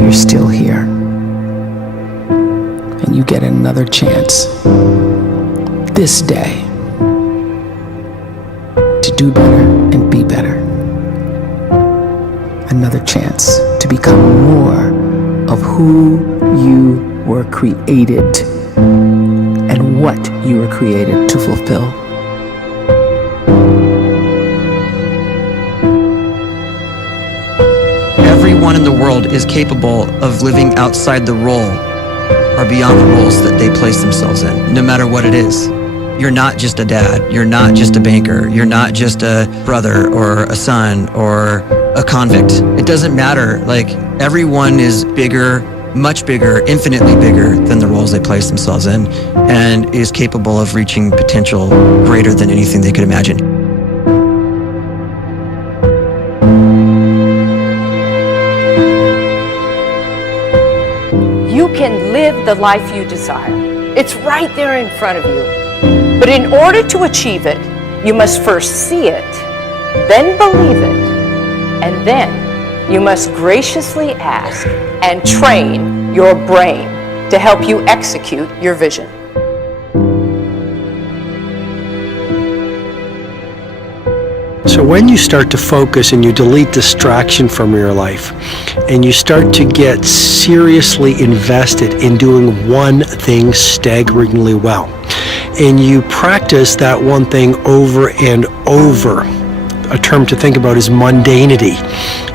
you're still here. And you get another chance this day to do better and be better. Another chance to become more of who you were created and what you were created to fulfill. Everyone in the world is capable of living outside the role or beyond the roles that they place themselves in, no matter what it is. You're not just a dad, you're not just a banker, you're not just a brother or a son or a convict. It doesn't matter. Like, everyone is bigger, much bigger, infinitely bigger than the roles they place themselves in, and is capable of reaching potential greater than anything they could imagine. You can live the life you desire. It's right there in front of you. But in order to achieve it, you must first see it, then believe it, and then you must graciously ask and train your brain to help you execute your vision. So when you start to focus and you delete distraction from your life, and you start to get seriously invested in doing one thing staggeringly well, and you practice that one thing over and over, a term to think about is mundanity.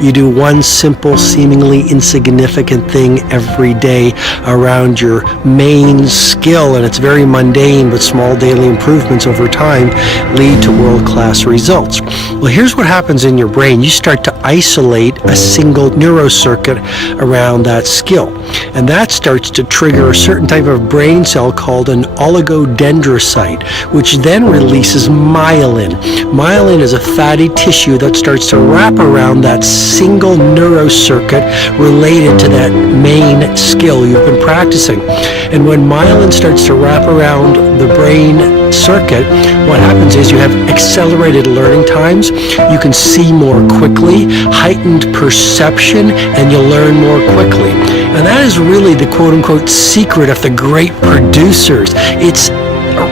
You do one simple, seemingly insignificant thing every day around your main skill, and it's very mundane, but small daily improvements over time lead to world-class results. Well, here's what happens in your brain. You start to isolate a single neurocircuit around that skill, and that starts to trigger a certain type of brain cell called an oligodendrocyte, which then releases myelin. Myelin is a fatty tissue that starts to wrap around that single neurocircuit related to that main skill you've been practicing. And when myelin starts to wrap around the brain circuit, what happens is you have accelerated learning times, you can see more quickly, heightened perception, and you learn more quickly. And that is really the quote-unquote secret of the great producers. It's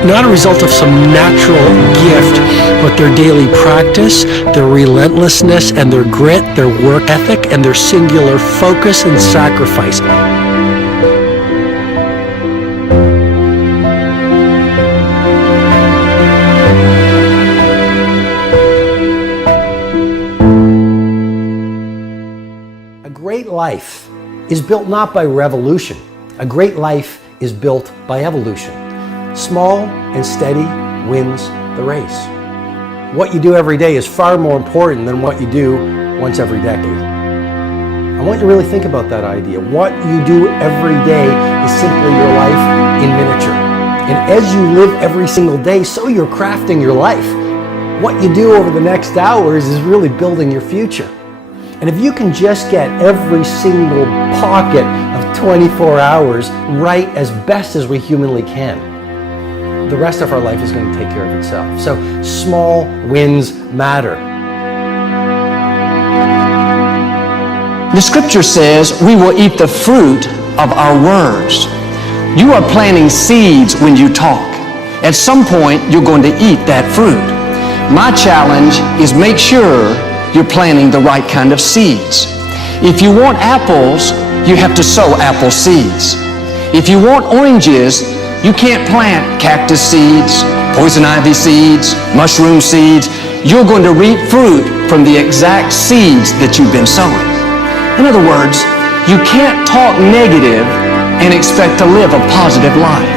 not a result of some natural gift, but their daily practice, their relentlessness and their grit, their work ethic, and their singular focus and sacrifice. A great life is built not by revolution. A great life is built by evolution. Small and steady wins the race. What you do every day is far more important than what you do once every decade. I want you to really think about that idea. What you do every day is simply your life in miniature. And as you live every single day, so you're crafting your life. What you do over the next hours is really building your future. And if you can just get every single pocket of 24 hours right as best as we humanly can, the rest of our life is going to take care of itself. So small wins matter. The scripture says we will eat the fruit of our words. You are planting seeds when you talk. At some point, you're going to eat that fruit. My challenge is make sure you're planting the right kind of seeds. If you want apples, you have to sow apple seeds. If you want oranges, you can't plant cactus seeds, poison ivy seeds, mushroom seeds. You're going to reap fruit from the exact seeds that you've been sowing. In other words, you can't talk negative and expect to live a positive life.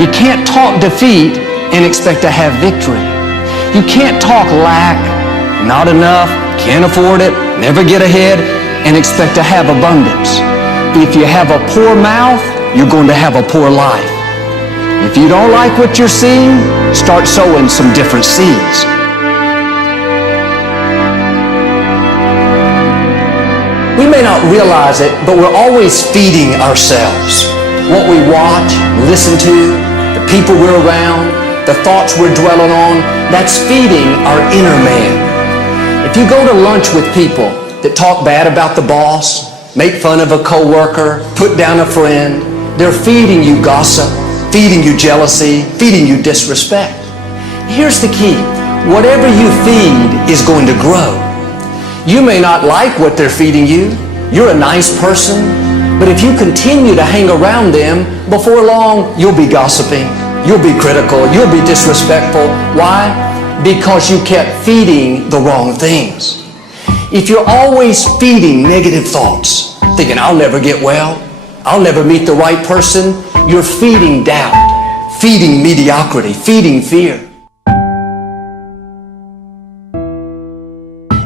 You can't talk defeat and expect to have victory. You can't talk lack, not enough, can't afford it, never get ahead, and expect to have abundance. If you have a poor mouth, you're going to have a poor life. If you don't like what you're seeing, start sowing some different seeds. We may not realize it, but we're always feeding ourselves. What we watch, listen to, the people we're around, the thoughts we're dwelling on, that's feeding our inner man. If you go to lunch with people that talk bad about the boss, make fun of a coworker, put down a friend. They're feeding you gossip, feeding you jealousy, feeding you disrespect. Here's the key. Whatever you feed is going to grow. You may not like what they're feeding you. You're a nice person, but if you continue to hang around them, before long, you'll be gossiping, you'll be critical, you'll be disrespectful. Why? Because you kept feeding the wrong things. If you're always feeding negative thoughts, thinking, I'll never get well, I'll never meet the right person, you're feeding doubt, feeding mediocrity, feeding fear.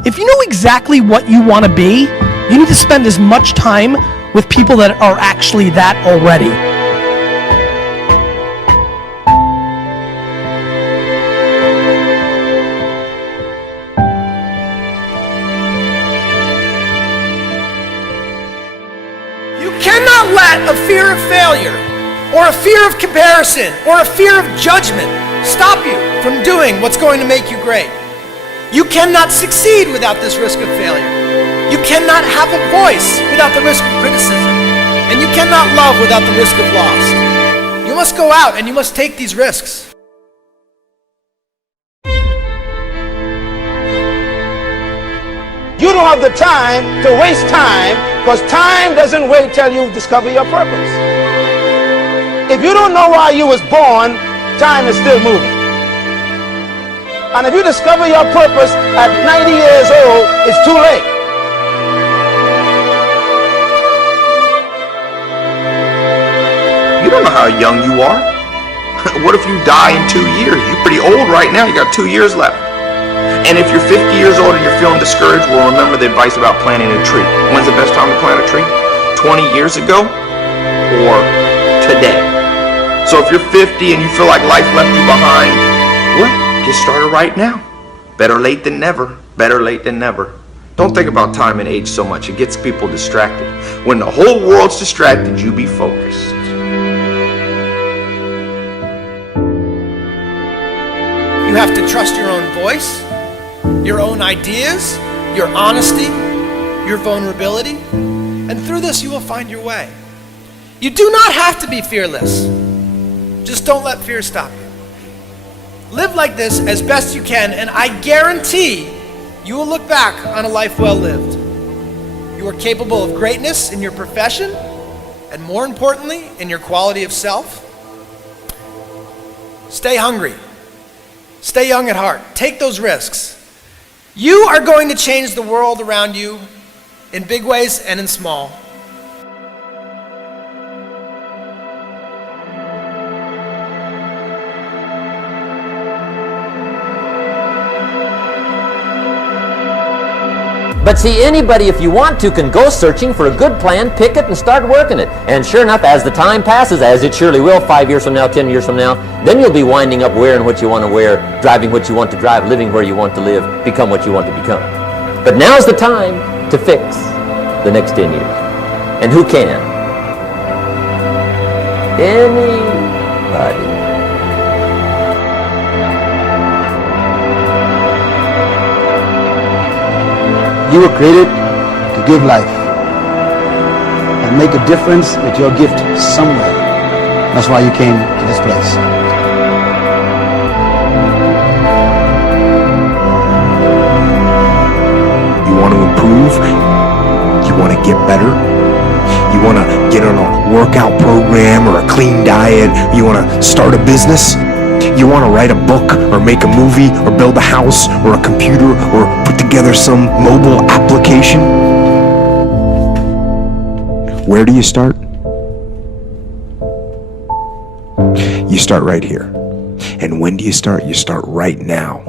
If you know exactly what you want to be, you need to spend as much time with people that are actually that already. You cannot let a fear of failure, or a fear of comparison, or a fear of judgment stop you from doing what's going to make you great. You cannot succeed without this risk of failure. You cannot have a voice without the risk of criticism. And you cannot love without the risk of loss. You must go out and you must take these risks. You don't have the time to waste time, because time doesn't wait till you discover your purpose. If you don't know why you was born, time is still moving. And if you discover your purpose at 90 years old, it's too late. You don't know how young you are. What if you die in 2 years? You're pretty old right now. You got 2 years left. And if you're 50 years old and you're feeling discouraged, well, remember the advice about planting a tree. When's the best time to plant a tree? 20 years ago or today? So if you're 50 and you feel like life left you behind, well, get started right now. Better late than never. Better late than never. Don't think about time and age so much. It gets people distracted. When the whole world's distracted, you be focused. You have to trust your own voice, your own ideas, your honesty, your vulnerability, and through this you will find your way. You do not have to be fearless. Just don't let fear stop you. Live like this as best you can, and I guarantee you will look back on a life well lived. You are capable of greatness in your profession, and more importantly, in your quality of self. Stay hungry. Stay young at heart. Take those risks. You are going to change the world around you in big ways and in small. But see, anybody, if you want to, can go searching for a good plan, pick it, and start working it. And sure enough, as the time passes, as it surely will, 5 years from now, 10 years from now, then you'll be winding up wearing what you want to wear, driving what you want to drive, living where you want to live, become what you want to become. But now's the time to fix the next 10 years. And who can? Anybody. You were created to give life and make a difference with your gift somewhere. That's why you came to this place. You want to improve? You want to get better? You want to get on a workout program or a clean diet? You want to start a business? You want to write a book or make a movie or build a house or a computer or put together some mobile application? Where do you start? You start right here. And when do you start? You start right now.